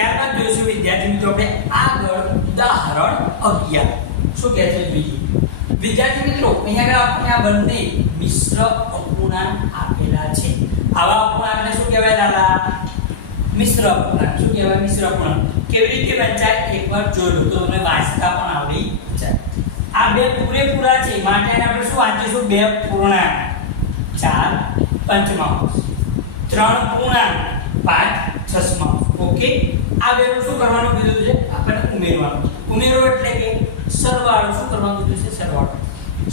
ત્યારબાદ જોઈશું વિદ્યાર્થી મિત્રો આપણે આગળ ઉદાહરણ અગિયાર શું કહે છે બીજું વિદ્યાર્થી મિત્રો, અહીંયા આગળ આપણે આ બંને મિશ્ર અપૂર્ણાંક આપેલા છે. આવા અપૂર્ણાંકને શું કહેવાય દાદા? મિશ્ર અપૂર્ણાંક શું કહેવાય મિશ્ર અપૂર્ણાંક કેવી રીતે વહેંચાય એકવાર જોઈ લો. તો તમને વાંચતા પણ આવડી જાય. આ બે પૂરેપૂરા છે. માટે આપણે શું વાંચીશું? બે પૂર્ણાંક. ચાર પંચમાંશ. ત્રણ પૂર્ણાંક. પાંચ છસમાંશ. ઓકે આ બેનું શું કરવાનું કીધું છે આપણે ઉમેરવાનું. ઉમેરો એટલે કે સરવાળો શું કરવાનું કીધું છે? સરવાળો.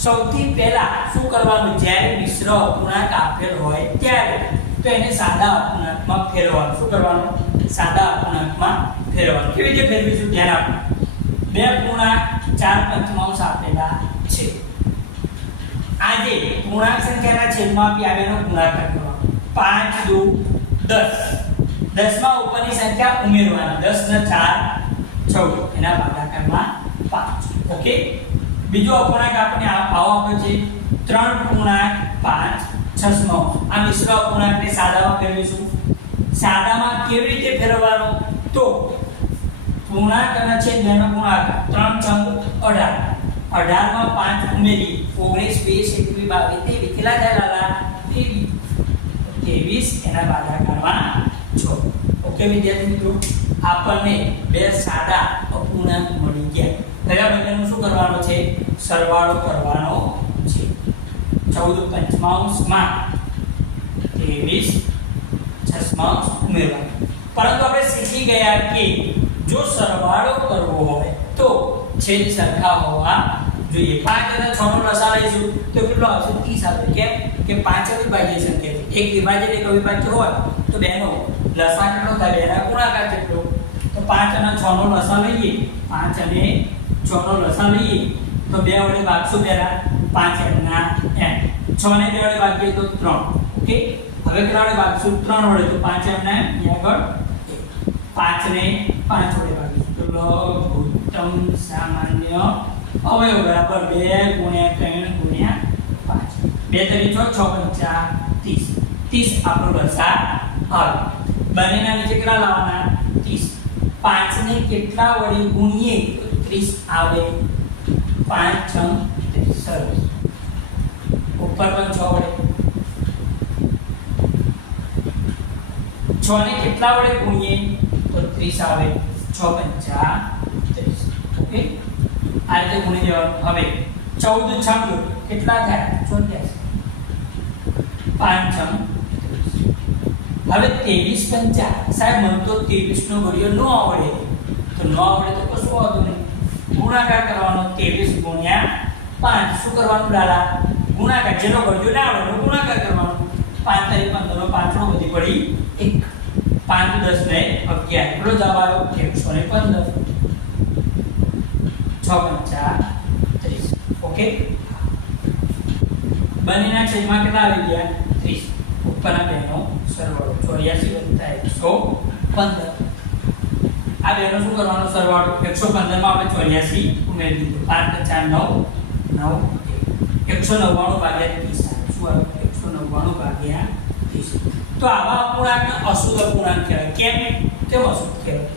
સૌથી પહેલા શું કરવાનું? જ્યારે મિશ્ર અપૂર્ણાંક આપેલ હોય ત્યારે તો એને સાદા અપૂર્ણાંકમાં ફેરવવાનું. શું કરવાનું? સાદા અપૂર્ણાંકમાં ફેરવવાનું. કેવી રીતે ફેરવીશું? ધ્યાન આપો. બે પૂર્ણાંક ચાર પંચમાંશ આપેલા છે. આજે પૂર્ણાંક સંખ્યાના છેદમાં આપી આવેલો ગુણાકાર કરવાનો પાંચ દુ દસ. દસમાં ઉપરની સંખ્યા ઉમેરવાની. દસ ને ચાર, ચૌદ. એના ભાગાકારમાં પાંચ. ઓકે? બીજો અપૂર્ણાંક આપણે આ આવો આપ્યો છે. ત્રણ પૂર્ણાંક પાંચ છસમાંશ આ મિશ્ર અપૂર્ણાંકને સાદામાં ફેરવીશું. સાદામાં કેવી રીતે ફેરવવાનો? તો પૂર્ણાંક અને છેદ બેનો ગુણાકાર. ત્રણ ચંગ અઢાર. અઢારમાં પાંચ ઉમેરી. ઓગણીસ, વીસ, એકવીસ, બાવીસ તેવીસ કેટલા થયા લાલા તેવીસ ત્રેવીસ એના ભાગાકારમાં છ. ઓકે વિદ્યાર્થી મિત્રો? આપણને બે સાદા અપૂર્ણાંક મળી ગયા. કયા બંનેનો શું કરવાનો છે? સરવાળો કરવાનો છે. ચૌદ પંચમાંશમાં ત્રેવીસ છસમાંશ ઉમેરવાનો. પરંતુ આપણે શીખી ગયા કે જો સરવાળો કરવો હોય તો છેદ સરખા હોવા જોઈએ. પાંચ અને છ નો લસા લઈશું તો કેટલો આવશે? ત્રીસ આવશે કેમ? કે પાંચ અવિભાજ્ય સંખ્યા છે એક વિભાજ્ય એક અવિભાજ્ય હોય તો બેનો લસા કેટલો થાય બેના ગુણાકાર કેટલો તો પાંચ અને 6 નો લસા લઈએ. પાંચ અને 6 નો લસા લઈએ. તો બે વડે ભાગશું પહેલા પાંચ એમના એમ. છ ને 2 વડે ભાગીએ તો ત્રણ. ઓકે? હવે કેટલા વડે ભાગશું? ત્રણ વડે. તો પાંચ એમના એમ. આગળ 5 ને પાંચ વડે ભાગીશું. તો લઘુત્તમ સામાન્ય અવયવ બરાબર બે ગુણ્યા ત્રણ ગુણ્યા પાંચ. બે તરી છ છ પંચા ત્રીસ. ત્રીસ આપણો લસા આવે. બંનેના નીચે કેટલા લાવવાના? ત્રીસ. પાંચ ને કેટલા વડે ગુણીએ? તો ત્રીસ આવે પાંચ છ ત્રીસ સરસ ઉપર પણ છ વડે. છ ને કેટલા વડે ગુણીએ? તો ત્રીસ આવે. છ પંચા ત્રીસ. ઓકે? આ રીતે ગુણી દેવાનું હવે ચૌદ છંગ કેટલા થાય? ચોત્યાસી. પાંચ છંગ હવે ત્રેવીસ પંચા. સાહેબ, મને તો ત્રેવીસનો ઘડિયો ન આવડે. તો ન આવડે તો કશું આવતું નહીં. ગુણાકાર કરવાનો ત્રેવીસ ગુણ્યા પાંચ. શું કરવાનું ડાલા ગુણાકાર. જેનો ઘડિયો ના આવડે ગુણાકાર કરવાનો. પાંચ તારીખ પંદર પાંચનો વધી પડી એક. પાંચ દસ ને અગિયાર. કેટલો જવાબ આવ્યો એકસો ને પંદર. છ પંચા ત્રીસ. ઓકે? બંનેના છેદમાં કેટલા આવી ગયા? ત્રીસ. ઉપરના બેનો સરવાળો? ચોર્યાસી વત્તા એકસો પંદર. આ બેનો શું કરવાનો સરવાળો? એકસો પંદરમાં આપણે ચોર્યાસી ઉમેરી દીધું. પાંચ ચાર નવ નવ એકસો નવ્વાણું ભાગ્યા ત્રીસ. શું આવે? એકસો નવ્વાણું ભાગ્યા ત્રીસ. તો આવા અપૂર્ણાંકને અશુદ્ધ અપૂર્ણાંક કહેવાય. કેમ? કેમ અશુભ કહેવાય?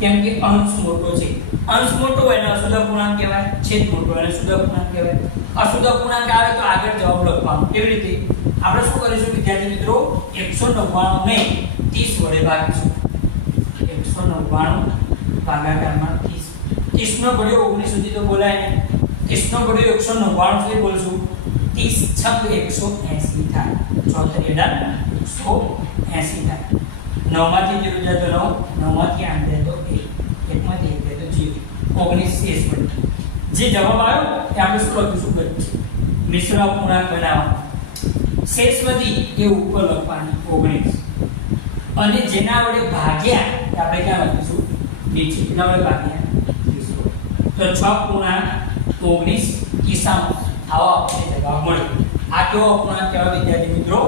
કેમ કે અંશ મોટો છે. અંશ મોટો એને અશુદ્ધ અપૂર્ણાંક કહેવાય. છેદ મોટો એને શુદ્ધ અપૂર્ણાંક કહેવાય. અશુદ્ધ અપૂર્ણાંક આવે તો આગળ જવાબ લખવાનો. કેવી રીતે? આપણે શું કરીશું, વિદ્યાર્થી મિત્રો? એકસો નવ્વાણું ને ત્રીસ વડે ભાગીશું. એકસો નવ્વાણું ભાગાકારમાં ત્રીસ. ત્રીસનો ઘડિયો ઓગણીસ સુધી તો બોલાય નહીં ત્રીસનો ઘડિયો એકસો નવ્વાણું સુધી બોલશું. ત્રીસ છંગ એકસો એંસી થાય. ચોતરી અઢાર એકસો એંસી થાય. નવમાંથી જીરો જાય તો નવ, નવમાંથી આઠ જાય તો એક. એકમાંથી એક જાય તો જીરો. ઓગણીસ એસ પડે જે જવાબ આવ્યો એ આપણે શું લખીશું? મિશ્ર અપૂર્ણાંક બનાવવાનો શેષમાંથી એ ઉપર લખવાની ઓગણીસ. અને જેના વડે ભાગ્યા આપણે ક્યાં લખીશું? નીચે એના વડે ભાગ્યા. તો છ પૂર્ણાંક ઓગણીસ કિસ્સામાં આવો આપણને જવાબ મળ્યો. આ કેવો અપૂર્ણાંક કહેવાય વિદ્યાર્થી મિત્રો?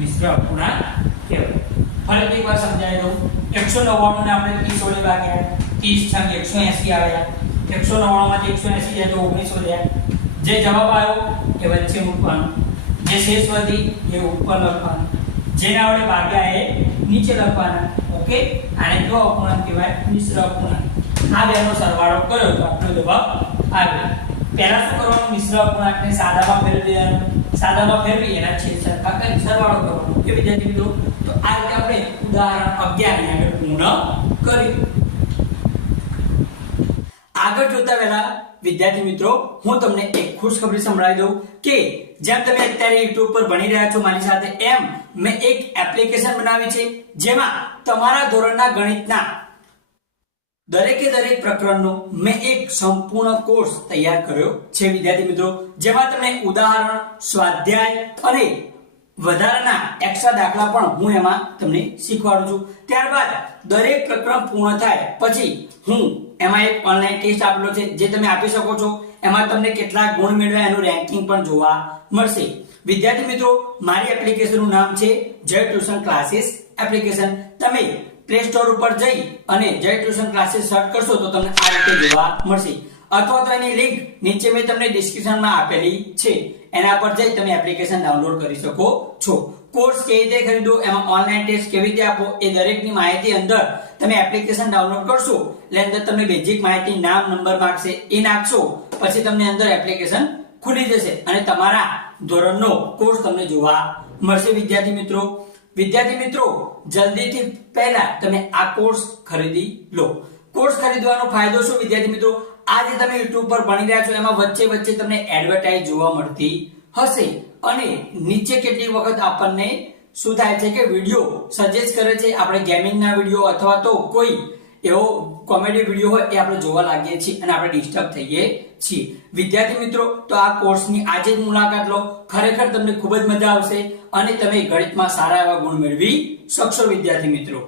મિશ્ર અપૂર્ણાંક કહેવાય. ફરીથી એકવાર સમજાવી દઉં. એકસો નવ્વાણું આપણે ત્રીસ વડે ભાગ્યા. ત્રીસ છંગ એકસો એંસી આવ્યા. એકસો નવ્વાણું માંથી એકસો એંસી જાય તો ઓગણીસ વધ્યા. જે જવાબ આવ્યો એ વચ્ચે મૂકવાનો. જે એ ઉપર લખવાનું. જેને આપણે ભાગ્યા એ નીચે લખવાના. ઓકે આને કયો અપૂર્ણાંક કહેવાય? મિશ્ર અપૂર્ણાંક. આ બેનો સરવાળો કર્યો તો આપણો જવાબ આવ્યો. પહેલા શું કરવાનું? મિશ્ર અપૂર્ણાંકને સાદામાં ફેરવી દેવાનું. સાદામાં ફેરવી એના છેદ સરખા કરી સરવાળો કરવાનો. કે વિદ્યાર્થી મિત્રો? તો આ રીતે આપણે ઉદાહરણ 11 ની આગળ પૂર્ણ કર્યું. આગળ જોતા પહેલા વિદ્યાર્થી મિત્રો, હું તમને એક ખુશખબરી સંભળાવી દઉં કે જેમ તમે અત્યારે YouTube પર ભણી રહ્યા છો મારી સાથે, એમ મેં એક એપ્લિકેશન બનાવી છે જેમાં તમારા ધોરણના ગણિતના દરેકે દરેક પ્રકરણનો મેં એક સંપૂર્ણ કોર્સ તૈયાર કર્યો છે, વિદ્યાર્થી મિત્રો. જેમાં તમને ઉદાહરણ, સ્વાધ્યાય અને વધારાના એક્સ્ટ્રા દાખલા પણ હું એમાં તમને શીખવાડું છું. ત્યારબાદ દરેક પ્રકરણ પૂર્ણ થાય પછી હું એમાં એક ઓનલાઈન ટેસ્ટ આપેલો છે, જે તમે આપી શકો છો. એમાં તમને કેટલા ગુણ મેળવ્યા, એનું રેન્કિંગ પણ જોવા મળશે. વિદ્યાર્થી મિત્રો, મારી એપ્લિકેશનનું નામ છે, જય ટ્યુશન ક્લાસીસ એપ્લિકેશન તમે પ્લે સ્ટોર ઉપર જઈ અને જય ટ્યુશન ક્લાસીસ સર્ચ કરશો તો તમને આ રીતે જોવા મળશે. અથવા તો એની લિંક નીચે મેં તમને ડિસ્ક્રિપ્શનમાં આપેલી છે. એના પર જઈ તમે એપ્લિકેશન ડાઉનલોડ કરી શકો છો. કોર્સ કેવી રીતે ખરીદો એમાં ઓનલાઈન ટેસ્ટ કેવી રીતે આપો એ દરેકની માહિતી અંદર તમે એપ્લિકેશન ડાઉનલોડ કરશો, એટલે અંદર તમને બેઝિક માહિતી, નામ નંબર માંગશે, એ નાખશો, પછી તમને અંદર એપ્લિકેશન ખુલી જશે. અને તમારા ધોરણનો કોર્સ તમને જોવા મળશે, વિદ્યાર્થી મિત્રો. વિદ્યાર્થી મિત્રો, જલ્દીથી પહેલા તમે આ કોર્સ ખરીદી લો. કોર્સ ખરીદવાનો ફાયદો શું, વિદ્યાર્થી મિત્રો? આજે તમે યુટ્યુબ પર ભણી રહ્યા છો, એમાં વચ્ચે વચ્ચે તમને એડવર્ટાઇઝ જોવા મળતી હશે અને નીચે કેટલીક વખત આપણને શું થાય છે કે વીડિયો સજેસ્ટ કરે છે, આપણે ગેમિંગના વીડિયો અથવા તો કોઈ એવો કોમેડી વીડિયો હોય એ આપણે જોવા લાગીએ છીએ અને આપણે ડિસ્ટર્બ થઈએ છીએ. વિદ્યાર્થી મિત્રો, તો આ કોર્સની આજે જ મુલાકાત લો. ખરેખર તમને ખૂબ જ મજા આવશે અને તમે ગણિતમાં સારા એવા ગુણ મેળવી શકશો, વિદ્યાર્થી મિત્રો.